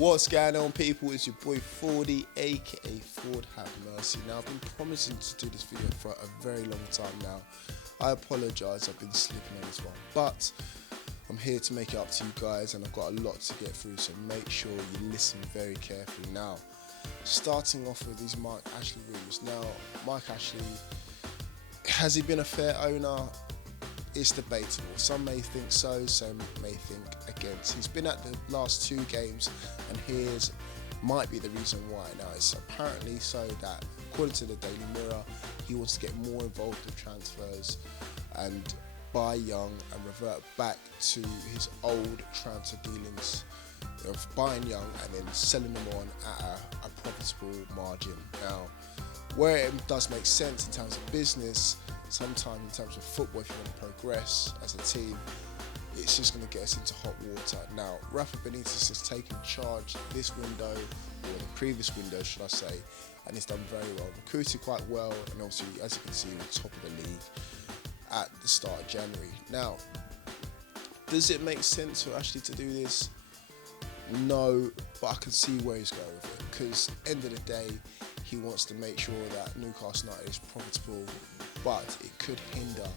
What's going on, people? It's your boy Forde, aka Forde Have Mercy. Now, I've been promising to do this video for a very long time now. I apologise, I've been sleeping on this one, but I'm here to make it up to you guys, and I've got a lot to get through, so make sure you listen very carefully. Now, starting off with these Mike Ashley rumours. Now, Mike Ashley, has he been a fair owner? It's debatable. Some may think so, some may think against. He's been at the last 2 games, and here's might be the reason why. Now, it's apparently so that, according to the Daily Mirror, he wants to get more involved with transfers and buy young and revert back to his old transfer dealings of buying young and then selling them on at a profitable margin. Now, where it does make sense in terms of business, sometimes in terms of football, if you want to progress as a team, it's just going to get us into hot water. Now, Rafa Benitez has taken charge this window, or the previous window should I say, and he's done very well. Recruited quite well, and obviously, as you can see, we're top of the league at the start of January. Now, does it make sense for Ashley to do this? No, but I can see where he's going with it, because end of the day, he wants to make sure that Newcastle United is profitable, but it could hinder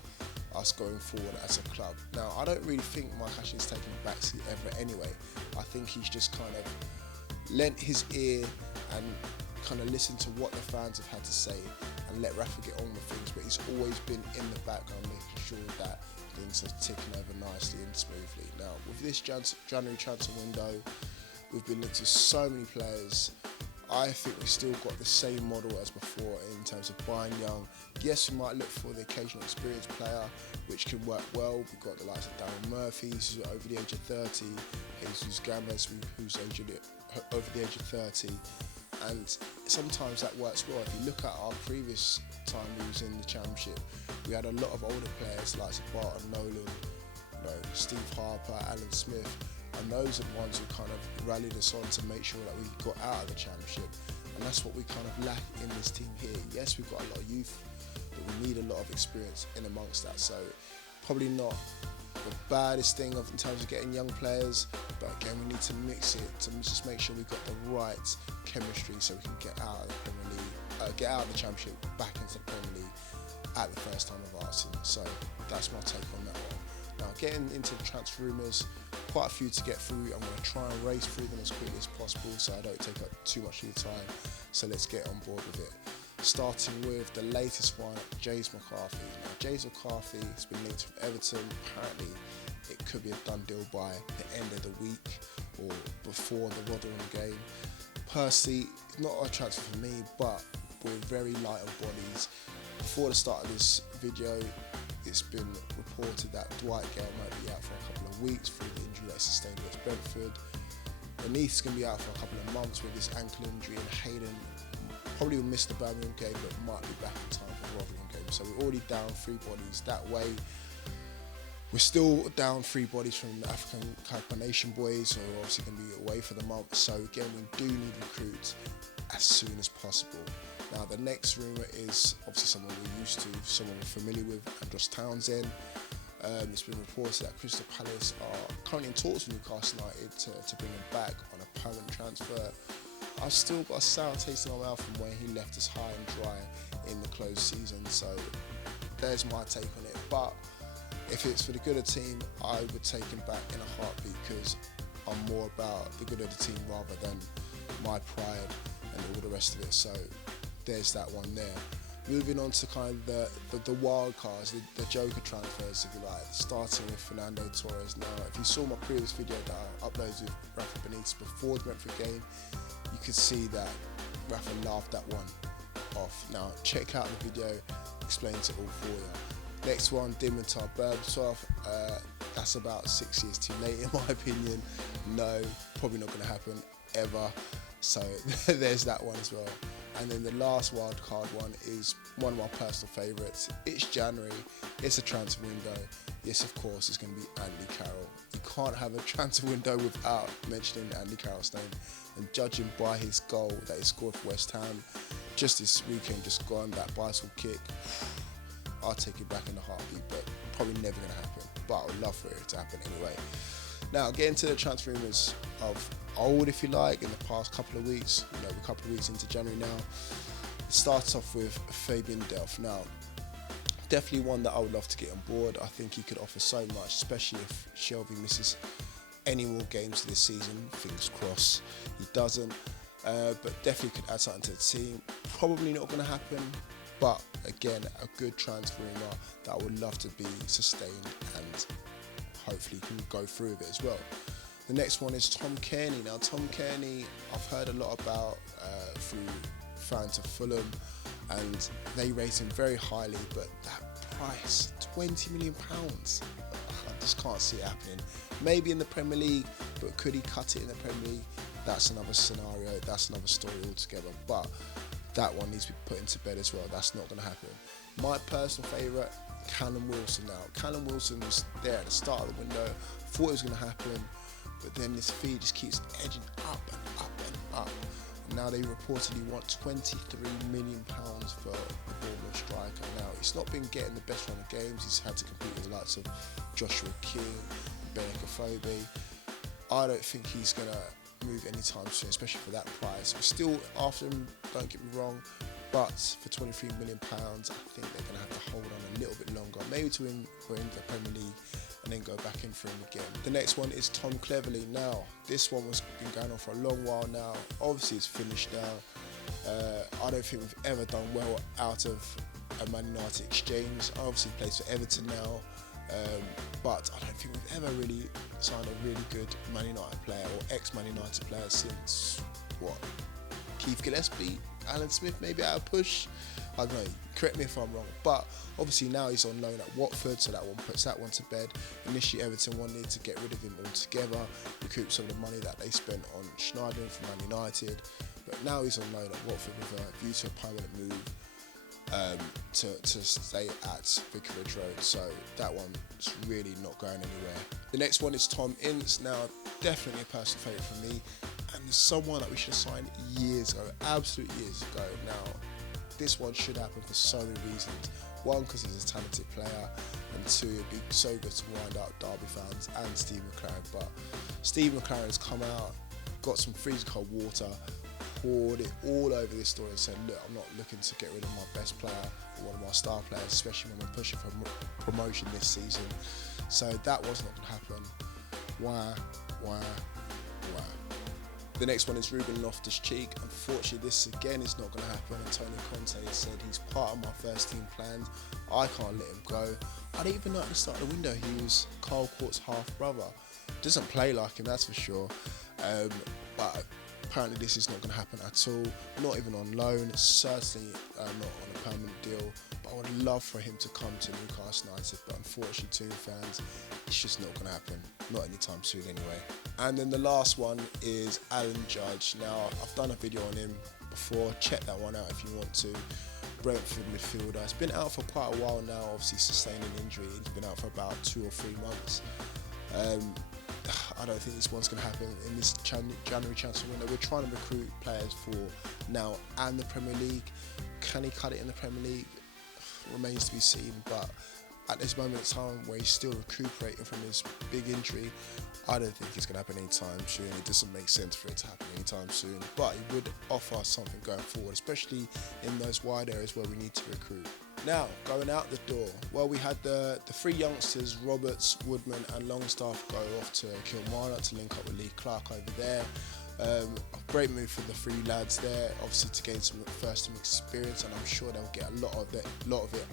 us going forward as a club. Now, I don't really think Mike Ashley's taken a backseat ever anyway. I think he's just kind of lent his ear and kind of listened to what the fans have had to say and let Rafa get on with things, but he's always been in the background making sure that things are ticking over nicely and smoothly. Now, with this January transfer window, we've been linked to so many players. I think we've still got the same model as before in terms of buying young. Yes, we might look for the occasional experienced player, which can work well. We've got the likes of Darren Murphy, who's over the age of 30, Jesus Gomez, who's over the age of 30, and sometimes that works well. If you look at our previous time we was in the Championship, we had a lot of older players like Barton Nolan, Steve Harper, Alan Smith, and those are the ones who kind of rallied us on to make sure that we got out of the Championship, and that's what we kind of lack in this team here. Yes, we've got a lot of youth, but we need a lot of experience in amongst that, so probably not the baddest thing in terms of getting young players, but again, we need to mix it to just make sure we've got the right chemistry so we can get out of the Premier League, get out of the Championship, back into the Premier League at the first time of our season. So that's my take on that one. Now, getting into the transfer rumours, quite a few to get through. I'm going to try and race through them as quickly as possible so I don't take up too much of your time. So let's get on board with it. Starting with the latest one, James McCarthy. Now, James McCarthy has been linked with Everton. Apparently, it could be a done deal by the end of the week or before the Rotherham game. Personally, it's not a transfer for me, but we're very light on bodies. Before the start of this video, it's been reported that Dwight Gale might be out for a couple of weeks through the injury that he sustained against Brentford. Beneath's going to be out for a couple of months with this ankle injury, and Hayden probably will miss the Birmingham game, but might be back in time for the Rotherham game. So we're already down 3 bodies that way. We're still down 3 bodies from the African Cup Nation boys, who are obviously going to be away for the month. So again, we do need recruits as soon as possible. Now, the next rumour is obviously someone we're used to, someone we're familiar with, Andros Townsend. It's been reported that Crystal Palace are currently in talks with Newcastle United to bring him back on a permanent transfer. I've still got a sour taste in my mouth from when he left us high and dry in the closed season, so there's my take on it. But if it's for the good of the team, I would take him back in a heartbeat, because I'm more about the good of the team rather than my pride and all the rest of it. So there's that one there. Moving on to kind of the wild cards, the joker transfers, if you like, starting with Fernando Torres. Now, if you saw my previous video that I uploaded with Rafa Benitez before the Brentford game, you could see that Rafa laughed that one off. Now, check out the video, explains it all for you. Next one, Dimitar Berbatov. That's about 6 years too late in my opinion. No, probably not going to happen ever. So there's that one as well. And then the last wild card one is one of my personal favourites. It's January, it's a transfer window. Yes, of course, it's going to be Andy Carroll. You can't have a transfer window without mentioning Andy Carroll's name. And judging by his goal that he scored for West Ham just this weekend, just gone, that bicycle kick, I'll take it back in a heartbeat, but probably never going to happen. But I would love for it to happen anyway. Now, getting to the transfer rumours of old, if you like, in the past couple of weeks. We're a couple of weeks into January now. It starts off with Fabian Delph. Now, definitely one that I would love to get on board. I think he could offer so much, especially if Shelby misses any more games this season. Fingers crossed he doesn't. But definitely could add something to the team. Probably not going to happen, but again, a good transfer rumour that I would love to be sustained and hopefully can go through with it as well. The next one is Tom Cairney. Now, Tom Cairney, I've heard a lot about through fans of Fulham, and they rate him very highly, but that price, £20 million, I just can't see it happening. Maybe in the Premier League, but could he cut it in the Premier League? That's another scenario, that's another story altogether, but that one needs to be put into bed as well. That's not going to happen. My personal favourite, Callum Wilson. Now, Callum Wilson was there at the start of the window, thought it was going to happen, but then this fee just keeps edging up and up and up. And now they reportedly want £23 million for the Bournemouth striker. Now, he's not been getting the best run of games. He's had to compete with the likes of Joshua King, Forde. I don't think he's going to move anytime soon, especially for that price. We're still after him, don't get me wrong, but for £23 million, I think they're going to have to hold on a little bit longer, maybe to win for him the Premier League and then go back in for him again. The next one is Tom Cleverley. Now, this one was been going on for a long while now. Obviously, it's finished now. I don't think we've ever done well out of a Man United exchange. Obviously, he plays for Everton now, but I don't think we've ever really signed a really good Man United player or ex-Man United player since, Keith Gillespie, Alan Smith, maybe at a push. I don't know, correct me if I'm wrong, but obviously now he's on loan at Watford, so that one puts that one to bed. Initially, Everton wanted to get rid of him altogether, recoup some of the money that they spent on Schneider from Man United, but now he's on loan at Watford with a view to a permanent move to stay at Vicarage Road, so that one's really not going anywhere. The next one is Tom Ince. Now, definitely a personal favourite for me, and someone that we should have signed years ago, absolute years ago. Now, this one should happen for so many reasons. One, because he's a talented player, and two, it'd be so good to wind up Derby fans and Steve McLaren. But Steve McLaren has come out, got some freezing cold water, poured it all over this story and said, look, I'm not looking to get rid of my best player or one of my star players, especially when we're pushing for promotion this season. So that was not going to happen. Why? The next one is Ruben Loftus-Cheek. Unfortunately, this again is not going to happen. Antonio Conte has said he's part of my first team plans. I can't let him go. I didn't even know at the start of the window he was Carl Court's half brother. Doesn't play like him, that's for sure. But apparently this is not going to happen at all. Not even on loan. Certainly not on a permanent deal. But I would love for him to come to Newcastle United. But unfortunately, to fans, it's just not going to happen. Not anytime soon anyway. And then the last one is Alan Judge. Now, I've done a video on him before. Check that one out if you want to. Brentford midfielder. He's been out for quite a while now, obviously sustaining injury. He's been out for about 2 or 3 months. I don't think this one's going to happen in this January transfer window. We're trying to recruit players for now and the Premier League. Can he cut it in the Premier League? Remains to be seen, but at this moment in time where he's still recuperating from his big injury, I don't think it's going to happen anytime soon. It doesn't make sense for it to happen anytime soon, but it would offer something going forward, especially in those wide areas where we need to recruit. Now, going out the door, well, we had the 3 youngsters, Roberts, Woodman and Longstaff, go off to Kilmarnock to link up with Lee Clark over there. A great move for the 3 lads there, obviously to gain some first-team experience, and I'm sure they'll get a lot of it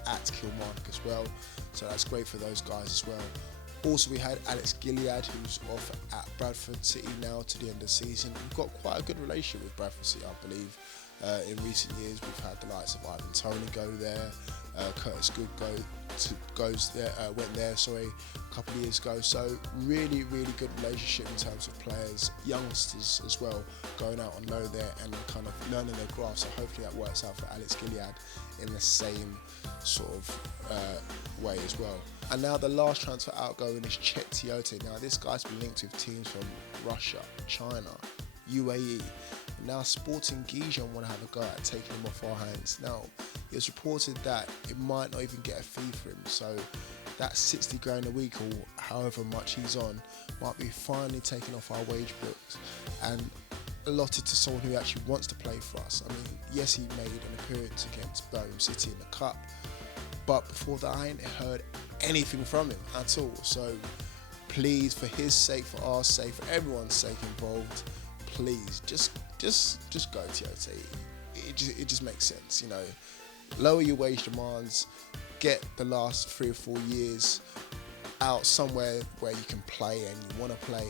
at Kilmarnock as well. So that's great for those guys as well. Also, we had Alex Gilead, who's off at Bradford City now to the end of the season. We've got quite a good relationship with Bradford City, I believe. In recent years, we've had the likes of Ivan Toney go there, Curtis Good went there a couple of years ago. So really, really good relationship in terms of players, youngsters as well, going out on loan there and kind of learning their craft. So hopefully that works out for Alex Gilead in the same sort of way as well. And now the last transfer outgoing is Chet Tiote. Now this guy's been linked with teams from Russia, China, UAE. Now Sporting Gijon want to have a go at taking him off our hands. Now, it was reported that it might not even get a fee for him, so that 60 grand a week or however much he's on might be finally taken off our wage books and allotted to someone who actually wants to play for us. I mean, yes, he made an appearance against Birmingham City in the Cup, but before that I ain't heard anything from him at all. So please, for his sake, for our sake, for everyone's sake involved, please just go Tiote. It just makes sense, you know. Lower your wage demands, get the last 3 or 4 years out somewhere where you can play and you want to play,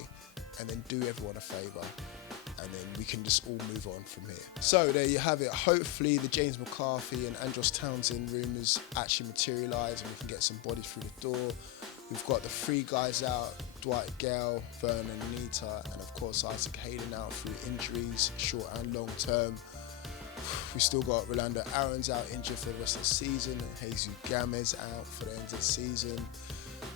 and then do everyone a favour, and then we can just all move on from here. So there you have it. Hopefully the James McCarthy and Andros Townsend rumours actually materialise and we can get some bodies through the door. We've got the 3 guys out, Dwight Gale, Vernon Anita, and of course Isaac Hayden out through injuries, short and long term. We still got Rolando Aaron's out injured for the rest of the season, and Jesus Gamez out for the end of the season.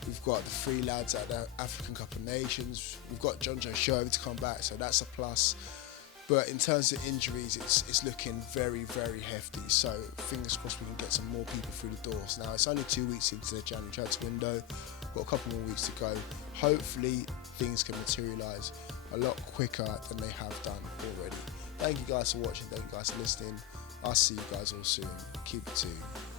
We've got the 3 lads at the African Cup of Nations. We've got John Joe Sherwood to come back, so that's a plus. But in terms of injuries, it's looking very, very hefty. So fingers crossed we can get some more people through the doors. Now, it's only 2 weeks into the January transfer window. Got a couple more weeks to go. Hopefully, things can materialise a lot quicker than they have done already. Thank you guys for watching. Thank you guys for listening. I'll see you guys all soon. Keep it tuned.